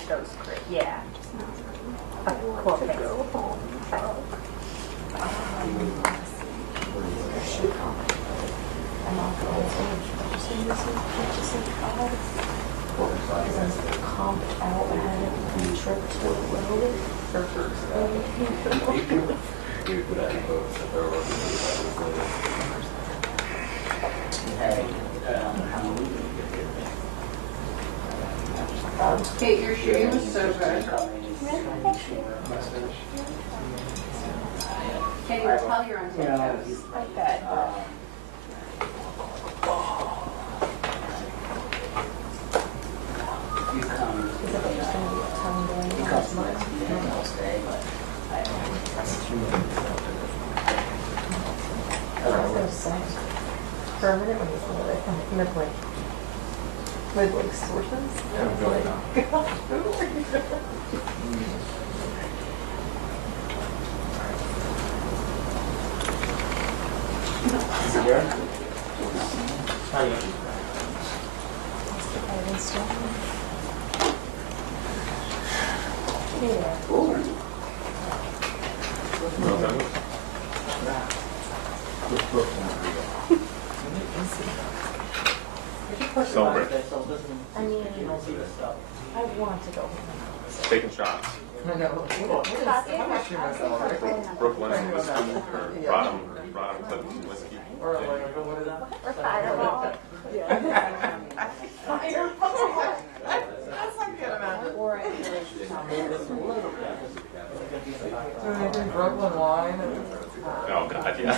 it goes great. Yeah. Cool. Thanks. Comp out ahead of the trip to the road. Kate, your shooting was so good. Kate, we'll tell you're on toes. Okay. You come, you come to my funeral today, but I don't For a minute when he's like, with like sources. Celebrate. I mean, I want to go home. Taking shots. Brooklyn whiskey or Rodham Clinton whiskey. Or Fireball. Or I feel like Brooklyn wine. Oh God, yeah.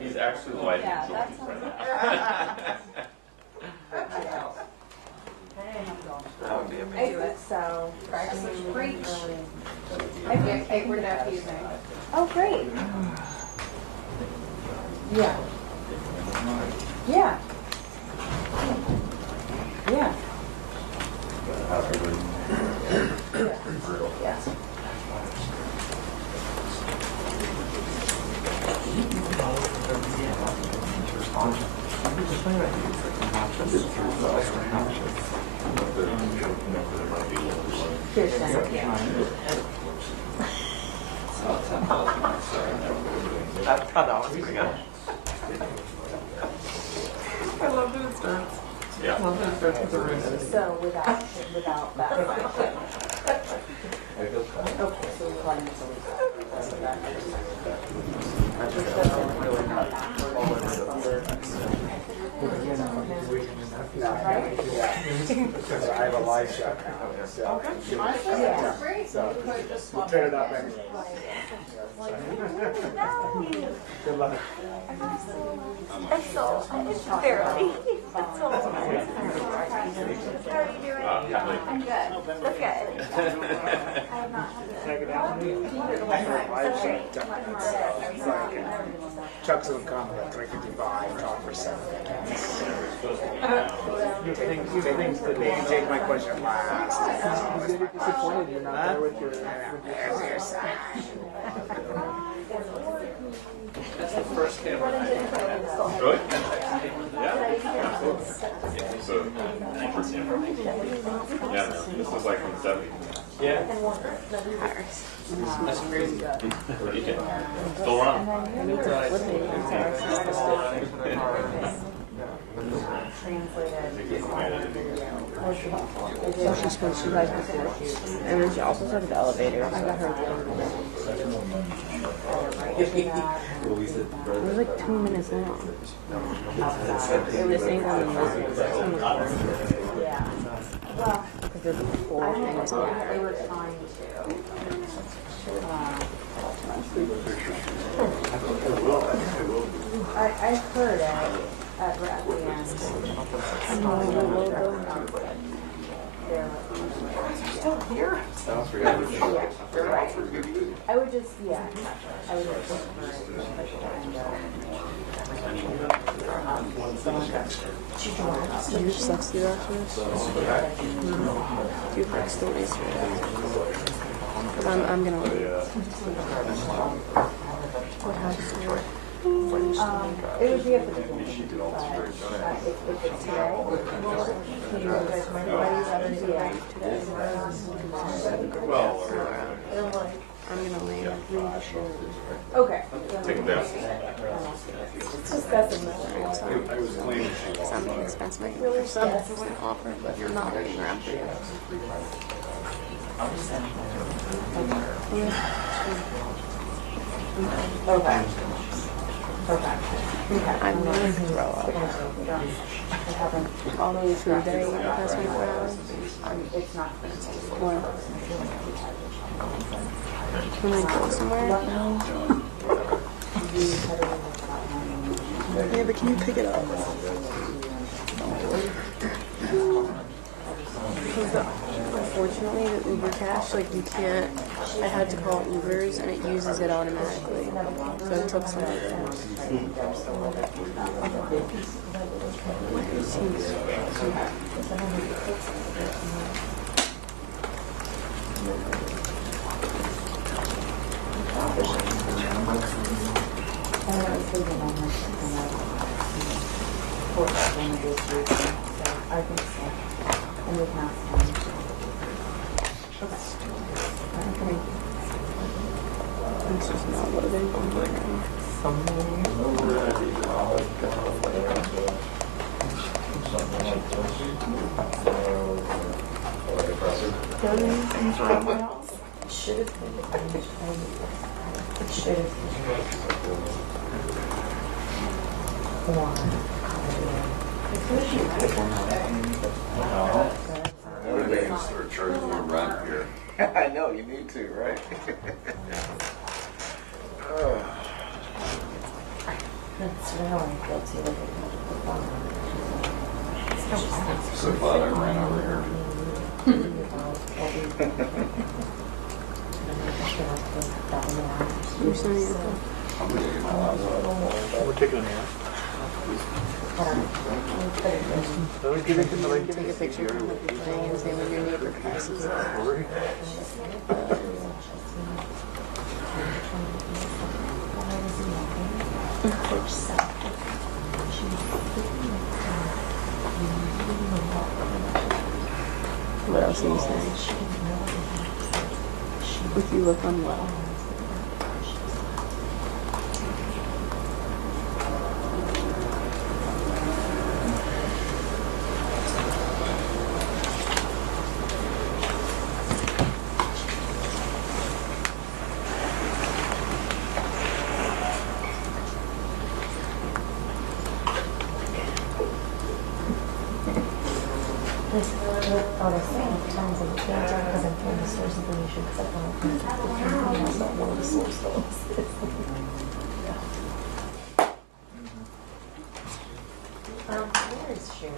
He's actually like joints right now. so. Preach. Yeah, Kate, we're nephews now. Oh, great. Yeah. Yeah. Yeah. Yeah. That's how that was pretty good. I love that it starts. Yeah. I love that it starts with the room. So without that. Okay, so we're running this I have a live shot now. So, That's great. so You could just we'll swap turn it up anyway. Good luck. Barely. How are you doing? I'm good. That's good. Check it out. That's great. Chuck's will come at 3:55, talk for 7 minutes. Things that they take my question last. You're disappointed you're not there with your... There's your sign. That's the first camera. Really? Yeah. So, first camera. Yeah, this was like from the 70s. Yeah. That's crazy. Still running. So she spoke to you guys before. And then she also started the elevator. I got her. It was like 2 minutes long. It was saying on the yeah. Well, because there's 4 things on there. They were trying I heard it at the end. Still here? You're right. I would just, yeah. I would just do you have sex here after this? Do you have stories for that? I'm gonna leave. What house? It would be at the beginning, but if it's today, would you guys mind if I use that today. Well, I'm gonna land read the show. Okay. take them down. It's discussing that. I was cleaning. Something expensive might really some offer, but you're not waiting around for you. Okay. Okay. I'm gonna throw up. All those food that I ate the past 24 hours. It's not. Or can I go somewhere? Yeah, but can you pick it up? Unfortunately, the Uber Cash, like you can't. I had to call Ubers and it uses it automatically, so it took some time. I think so. And we can ask them. It's just not loading. It should have been. It should have Everything start charging you rent here. I know, you need to, right? That's really guilty with So glad I ran over here. You're saying it. I'm gonna get my laptop. We're taking a nap. Take a picture of what you're playing and say when your neighbor passes. What else are you saying? If you look unwell. Where is she?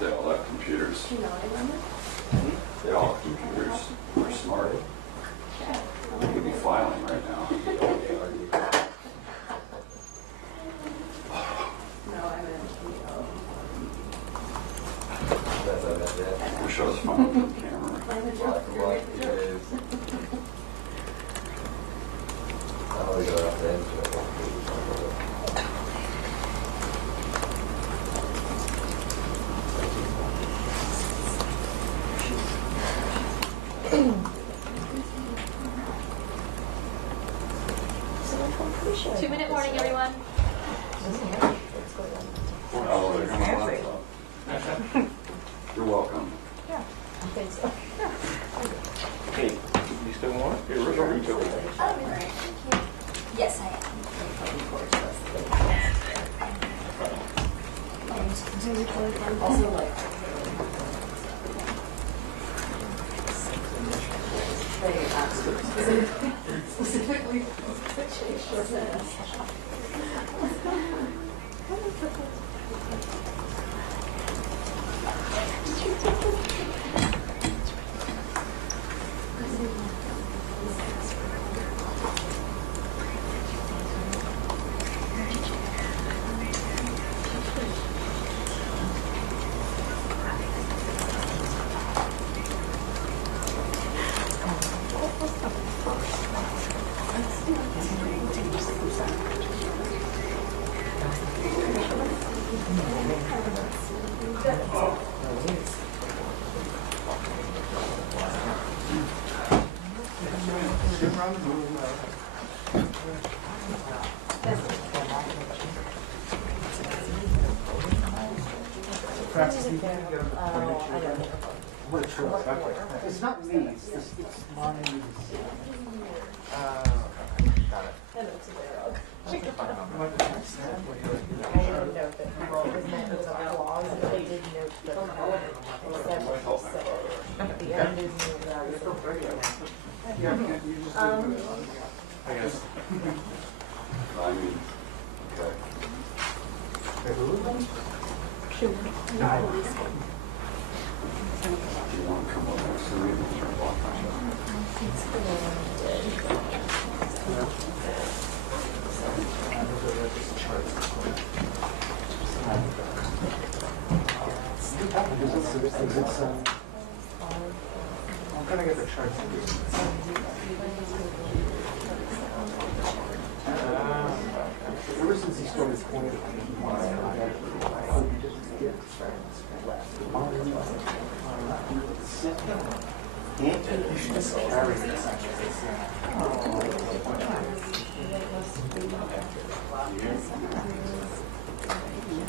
They all have computers. They all have computers. They're smart. They could be filing right now. Wish I was filing on camera. Two-minute warning, everyone. Oh, they're gonna want laptop. You're welcome. I think so. Hey, you still want it? Here, where's our reach over there? Yes, I am. Also, like, they asked specifically It's not me, it's mine. Got it. I know it's a dog. I didn't know that it was meant as a clause, but I did note the except so at the end is I guess. I mean, okay. Do you want to come over and see me? I'm gonna get the charts. Ever since he started pointing,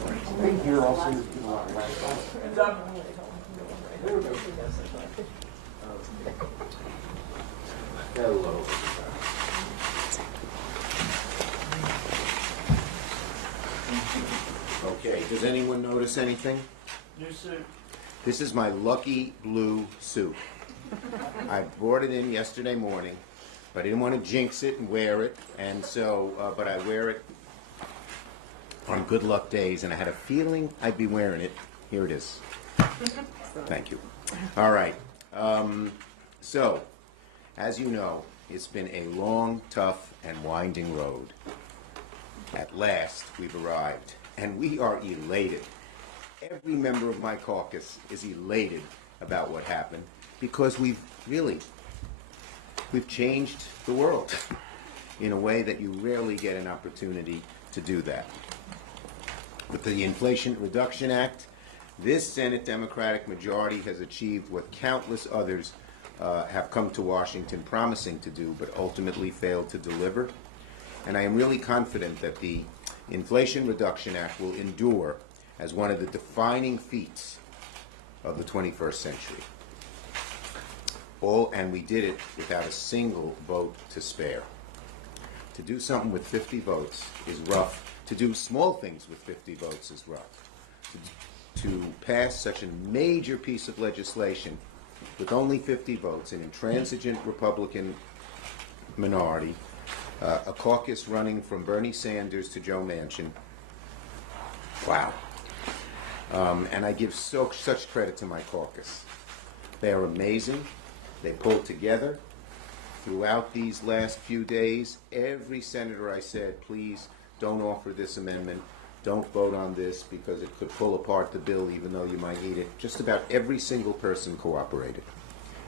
I think here also is people are like, Hello. Okay, does anyone notice anything? New suit. This is my lucky blue suit. I brought it in yesterday morning, but I didn't want to jinx it and wear it, and so, but I wear it on good luck days, and I had a feeling I'd be wearing it. Here it is. Thank you. All right. So, as you know, it's been a long, tough, and winding road. At last, we've arrived, and we are elated. Every member of my caucus is elated about what happened because we've changed the world in a way that you rarely get an opportunity to do that. With the Inflation Reduction Act, this Senate Democratic majority has achieved what countless others have come to Washington promising to do, but ultimately failed to deliver. And I am really confident that the Inflation Reduction Act will endure as one of the defining feats of the 21st century. And we did it without a single vote to spare. To do something with 50 votes is rough. To do small things with 50 votes is rough. To pass such a major piece of legislation with only 50 votes, an intransigent Republican minority, a caucus running from Bernie Sanders to Joe Manchin. Wow. And I give such credit to my caucus. They are amazing. They pulled together. Throughout these last few days, every senator I said, please don't offer this amendment. Don't vote on this because it could pull apart the bill even though you might need it. Just about every single person cooperated.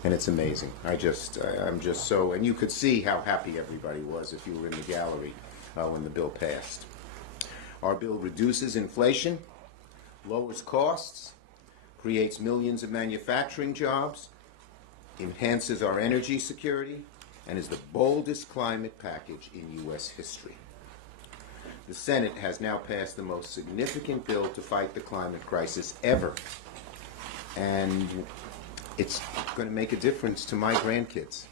And it's amazing. I'm just so, and you could see how happy everybody was if you were in the gallery when the bill passed. Our bill reduces inflation, lowers costs, creates millions of manufacturing jobs, enhances our energy security, and is the boldest climate package in U.S. history. The Senate has now passed the most significant bill to fight the climate crisis ever. And it's going to make a difference to my grandkids.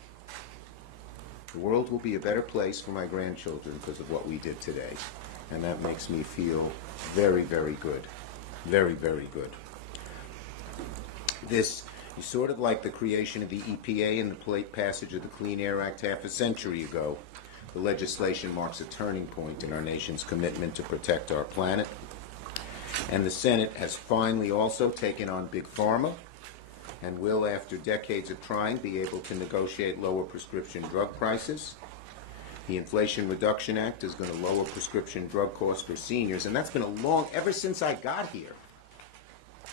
The world will be a better place for my grandchildren because of what we did today. And that makes me feel very, very good. Very, very good. This is sort of like the creation of the EPA and the passage of the Clean Air Act half a century ago. The legislation marks a turning point in our nation's commitment to protect our planet. And the Senate has finally also taken on Big Pharma and will, after decades of trying, be able to negotiate lower prescription drug prices. The Inflation Reduction Act is going to lower prescription drug costs for seniors, and that's been ever since I got here.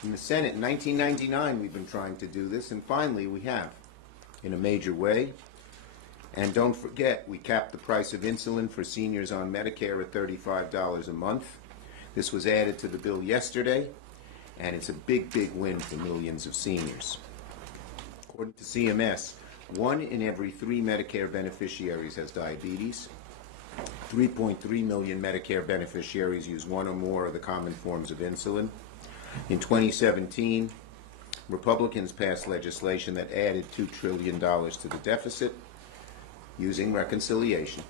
In the Senate in 1999, we've been trying to do this, and finally we have, in a major way. And don't forget, we capped the price of insulin for seniors on Medicare at $35 a month. This was added to the bill yesterday, and it's a big, big win for millions of seniors. According to CMS, 1 in every 3 Medicare beneficiaries has diabetes. 3.3 million Medicare beneficiaries use one or more of the common forms of insulin. In 2017, Republicans passed legislation that added $2 trillion to the deficit using reconciliation.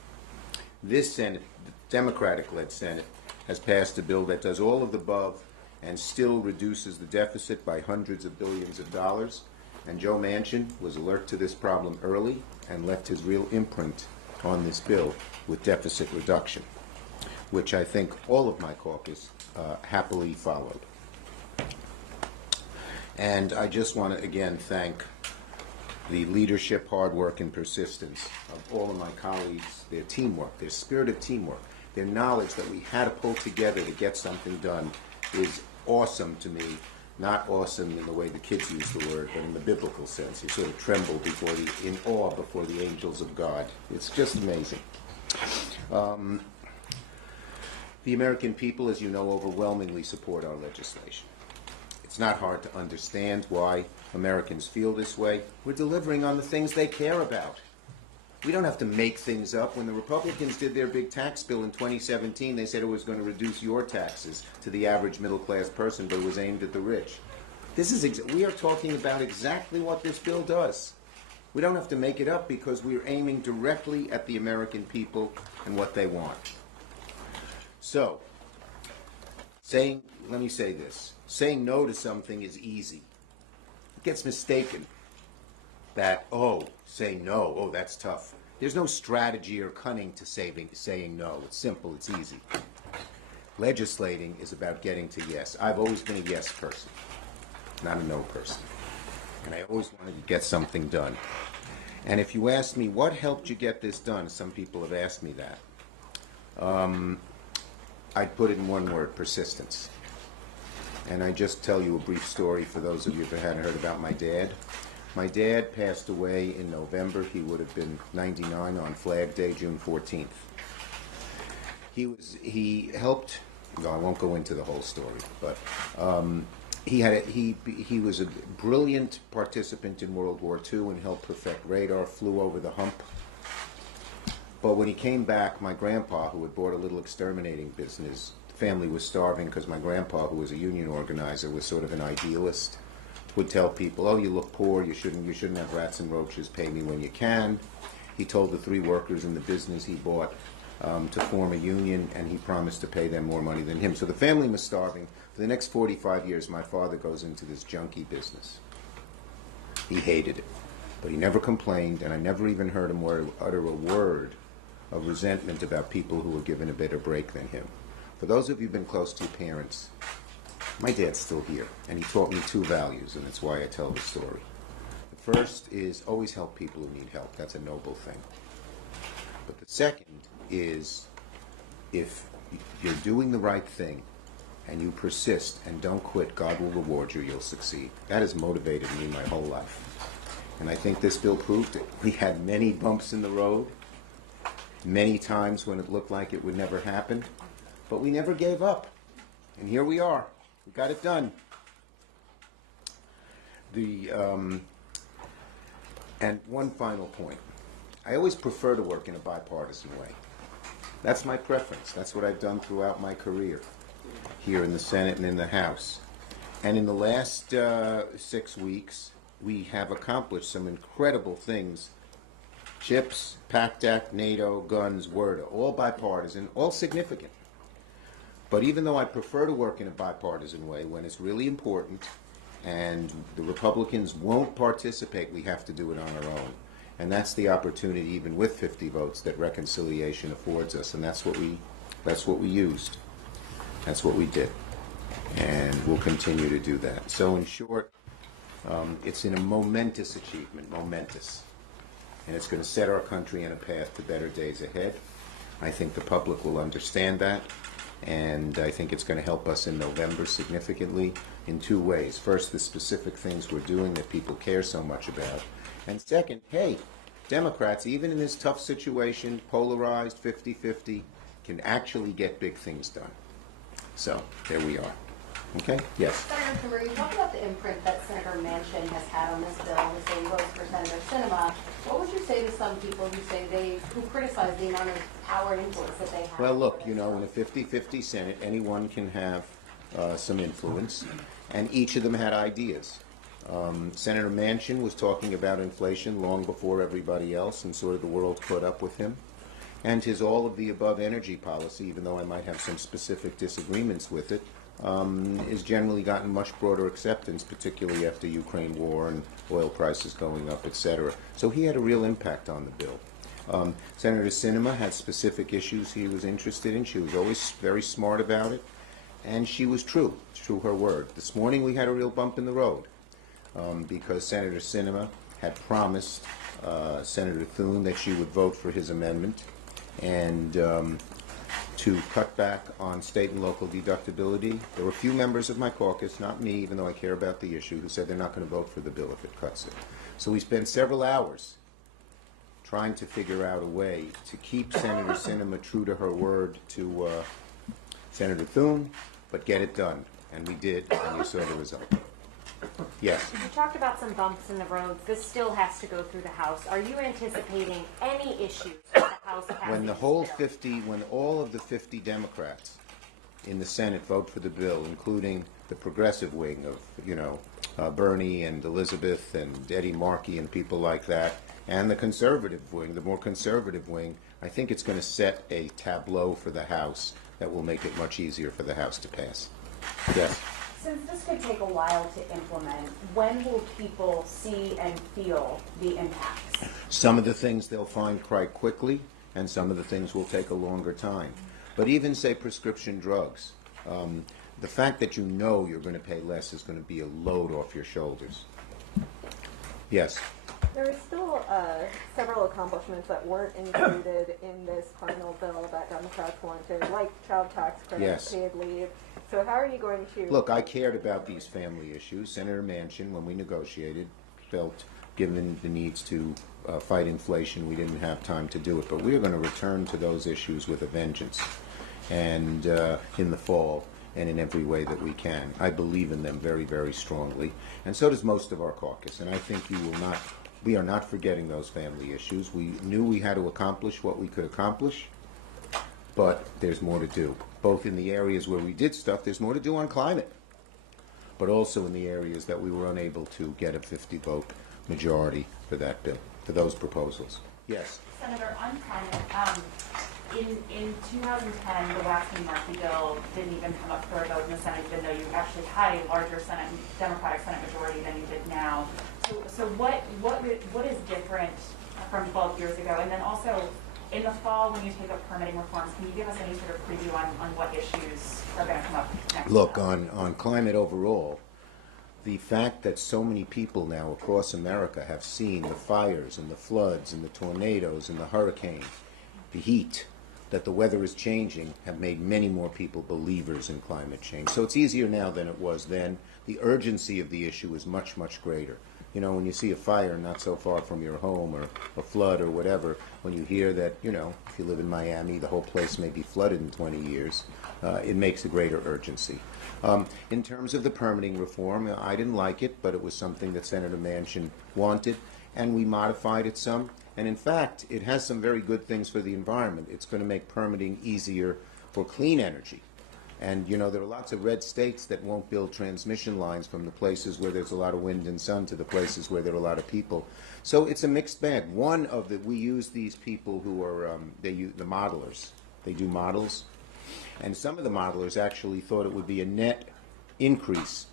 This Senate, the Democratic-led Senate, has passed a bill that does all of the above and still reduces the deficit by hundreds of billions of dollars. And Joe Manchin was alert to this problem early and left his real imprint on this bill with deficit reduction, which I think all of my caucus happily followed. And I just want to again thank the leadership, hard work, and persistence of all of my colleagues, their teamwork, their spirit of teamwork, their knowledge that we had to pull together to get something done is awesome to me. Not awesome in the way the kids use the word, but in the biblical sense. You sort of tremble before in awe before the angels of God. It's just amazing. The American people, as you know, overwhelmingly support our legislation. It's not hard to understand why Americans feel this way. We're delivering on the things they care about. We don't have to make things up. When the Republicans did their big tax bill in 2017, they said it was going to reduce your taxes to the average middle-class person, but it was aimed at the rich. We are talking about exactly what this bill does. We don't have to make it up because we're aiming directly at the American people and what they want. So, let me say this. Saying no to something is easy. It gets mistaken that, saying no, that's tough. There's no strategy or cunning to saying no. It's simple, it's easy. Legislating is about getting to yes. I've always been a yes person, not a no person. And I always wanted to get something done. And if you ask me, what helped you get this done? Some people have asked me that. I'd put it in one word: persistence. And I just tell you a brief story for those of you who hadn't heard about my dad. My dad passed away in November. He would have been 99 on Flag Day, June 14th. He helped. No, I won't go into the whole story, but he was a brilliant participant in World War II and helped perfect radar. Flew over the hump. But when he came back, my grandpa, who had bought a little exterminating business, the family was starving because my grandpa, who was a union organizer, was sort of an idealist. Would tell people, "Oh, you look poor. You shouldn't have rats and roaches. Pay me when you can." He told the 3 workers in the business he bought to form a union, and he promised to pay them more money than him. So the family was starving. For the next 45 years, my father goes into this junkie business. He hated it, but he never complained, and I never even heard him utter a word of resentment about people who were given a better break than him. For those of you who've been close to your parents, my dad's still here, and he taught me 2 values, and that's why I tell the story. The first is always help people who need help. That's a noble thing. But the second is, if you're doing the right thing and you persist and don't quit, God will reward you. You'll succeed. That has motivated me my whole life. And I think this bill proved it. We had many bumps in the road, many times when it looked like it would never happen, but we never gave up. And here we are. We got it done. And one final point. I always prefer to work in a bipartisan way. That's my preference. That's what I've done throughout my career here in the Senate and in the House. And in the last 6 weeks, we have accomplished some incredible things. CHIPS, PACT Act, NATO, guns, WRDA, all bipartisan, all significant. But even though I prefer to work in a bipartisan way, when it's really important and the Republicans won't participate, we have to do it on our own. And that's the opportunity, even with 50 votes, that reconciliation affords us. And that's what we used. That's what we did. And we'll continue to do that. So in short, it's a momentous achievement, momentous. And it's going to set our country on a path to better days ahead. I think the public will understand that. And I think it's going to help us in November significantly in 2 ways. First, the specific things we're doing that people care so much about. And second, hey, Democrats, even in this tough situation, polarized, 50-50, can actually get big things done. So, there we are. Okay? Yes. Senator Schumer, you talked about the imprint that Senator Manchin has had on this bill, the same votes for Senator Sinema. What would you say to some people who criticize the amount of power and influence that they have? Well, look, in a 50-50 Senate, anyone can have some influence, and each of them had ideas. Senator Manchin was talking about inflation long before everybody else, and sort of the world caught up with him. And his all-of-the-above energy policy, even though I might have some specific disagreements with it, is generally gotten much broader acceptance, particularly after Ukraine war and oil prices going up, etc. So he had a real impact on the bill. Senator Sinema had specific issues he was interested in. She was always very smart about it, and she was true. It's true her word. This morning we had a real bump in the road because Senator Sinema had promised Senator Thune that she would vote for his amendment and to cut back on state and local deductibility. There were a few members of my caucus, not me, even though I care about the issue, who said they're not going to vote for the bill if it cuts it. So we spent several hours trying to figure out a way to keep Senator Sinema true to her word to Senator Thune, but get it done. And we did, and you saw the result. Yes. You talked about some bumps in the road. This still has to go through the House. Are you anticipating any issues with the House passing When the this whole bill? 50, when all of the 50 Democrats in the Senate vote for the bill, including the progressive wing of, Bernie and Elizabeth and Eddie Markey and people like that, and the conservative wing, the more conservative wing, I think it's going to set a tableau for the House that will make it much easier for the House to pass. Yes. Since this could take a while to implement, when will people see and feel the impacts? Some of the things they'll find quite quickly, and some of the things will take a longer time. But even, say, prescription drugs, the fact that you know you're going to pay less is going to be a load off your shoulders. Yes. There are still several accomplishments that weren't included in this final bill that Democrats wanted, like child tax credit, Yes. paid leave. So how are you going to... Look, I cared about these family issues. Senator Manchin, when we negotiated, felt, given the needs to fight inflation, we didn't have time to do it. But we are going to return to those issues with a vengeance, and in the fall, and in every way that we can. I believe in them very, very strongly, and so does most of our caucus. And I think we are not forgetting those family issues. We knew we had to accomplish what we could accomplish, but there's more to do. Both in the areas where we did stuff, there's more to do on climate, but also in the areas that we were unable to get a 50-vote majority for that bill, for those proposals. Yes. Senator, on climate, in 2010, the Waxman-Markey bill didn't even come up for a vote in the Senate, even though you actually had a larger Democratic Senate majority than you did now. So what is different from 12 years ago? And then also, in the fall, when you take up permitting reforms, can you give us any sort of preview on what issues are going to come up next? Look, on climate overall, the fact that so many people now across America have seen the fires and the floods and the tornadoes and the hurricanes, the heat, that the weather is changing, have made many more people believers in climate change. So it's easier now than it was then. The urgency of the issue is much, much greater. You know, when you see a fire not so far from your home, or a flood or whatever, when you hear that, if you live in Miami, the whole place may be flooded in 20 years, it makes a greater urgency. In terms of the permitting reform, I didn't like it, but it was something that Senator Manchin wanted, and we modified it some. And in fact, it has some very good things for the environment. It's going to make permitting easier for clean energy. And, there are lots of red states that won't build transmission lines from the places where there's a lot of wind and sun to the places where there are a lot of people. So it's a mixed bag. We use these people who are, the modelers. They do models. And some of the modelers actually thought it would be a net decrease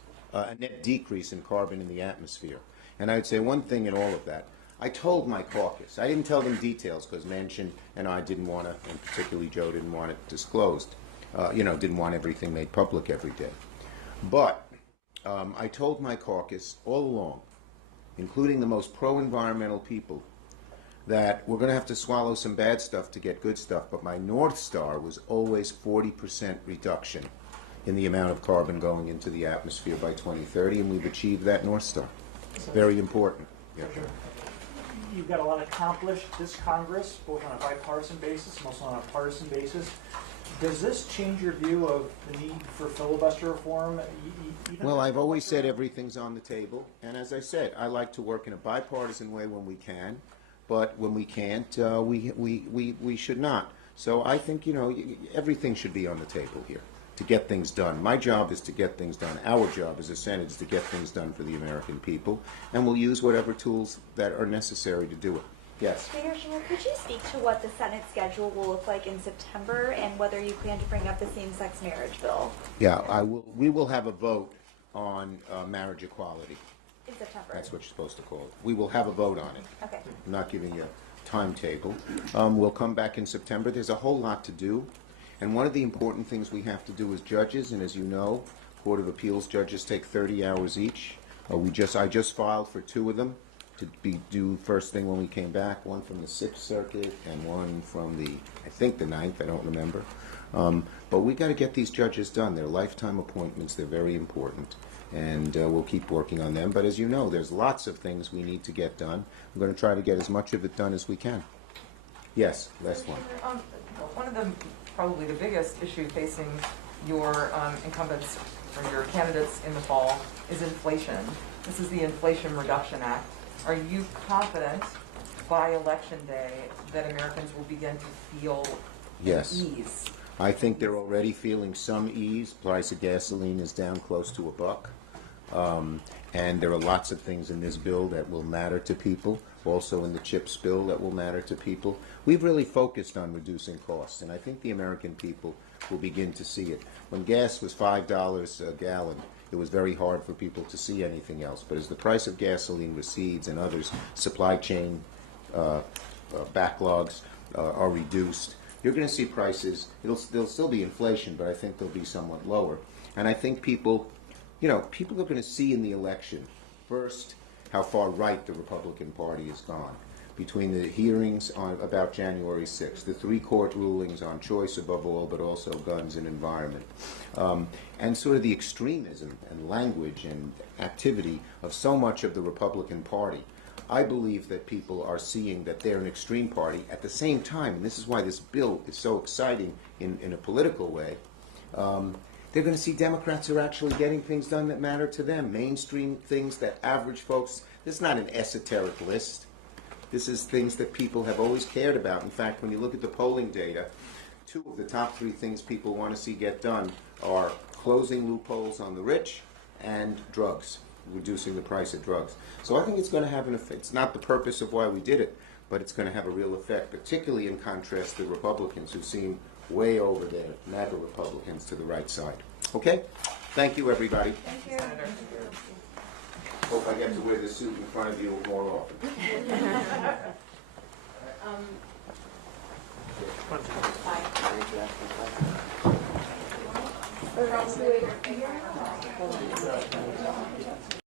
in carbon in the atmosphere. And I would say one thing in all of that. I told my caucus, I didn't tell them details because Manchin and I didn't want to, and particularly Joe didn't want it disclosed. Didn't want everything made public every day. But I told my caucus all along, including the most pro-environmental people, that we're going to have to swallow some bad stuff to get good stuff, but my North Star was always 40% reduction in the amount of carbon going into the atmosphere by 2030, and we've achieved that North Star. Very important. Yeah. You've got a lot accomplished this Congress, both on a bipartisan basis and also on a partisan basis. Does this change your view of the need for filibuster reform? Well, I've always said everything's on the table, and as I said, I like to work in a bipartisan way when we can, but when we can't, we should not. So I think, everything should be on the table here to get things done. My job is to get things done. Our job as a Senate is to get things done for the American people, and we'll use whatever tools that are necessary to do it. Yes? Mayor Schumer, could you speak to what the Senate schedule will look like in September and whether you plan to bring up the same-sex marriage bill? Yeah, we will have a vote on marriage equality. In September. That's what you're supposed to call it. We will have a vote on it. Okay. I'm not giving you a timetable. We'll come back in September. There's a whole lot to do. And one of the important things we have to do as judges, and as you know, Court of Appeals judges take 30 hours each. I just filed for 2 of them to be due first thing when we came back, one from the 6th Circuit and one from I think the 9th, I don't remember. But we got to get these judges done. They're lifetime appointments. They're very important. And we'll keep working on them. But as you know, there's lots of things we need to get done. We're going to try to get as much of it done as we can. Yes, last one. One of the, probably the biggest issue facing your incumbents or your candidates in the fall is inflation. This is the Inflation Reduction Act. Are you confident by Election Day that Americans will begin to feel Yes. ease? I think they're already feeling some ease. Price of gasoline is down close to $1. And there are lots of things in this bill that will matter to people, also in the CHIPS bill that will matter to people. We've really focused on reducing costs, and I think the American people will begin to see it. When gas was $5 a gallon, it was very hard for people to see anything else. But as the price of gasoline recedes and others, supply chain backlogs are reduced, you're going to see prices. There'll still be inflation, but I think they'll be somewhat lower. And I think people are going to see in the election, first, how far right the Republican Party has gone. Between the hearings about January 6th, the 3 court rulings on choice above all, but also guns and environment, and sort of the extremism and language and activity of so much of the Republican Party, I believe that people are seeing that they're an extreme party. At the same time, and this is why this bill is so exciting in a political way, they're going to see Democrats are actually getting things done that matter to them, mainstream things that average folks, this is not an esoteric list. This is things that people have always cared about. In fact, when you look at the polling data, 2 of the top 3 things people want to see get done are closing loopholes on the rich and drugs, reducing the price of drugs. So I think it's going to have an effect. It's not the purpose of why we did it, but it's going to have a real effect, particularly in contrast to Republicans who seem way over there, MAGA Republicans to the right side. Okay? Thank you, everybody. Thank you. Hope I get to wear the suit in front of you more often. From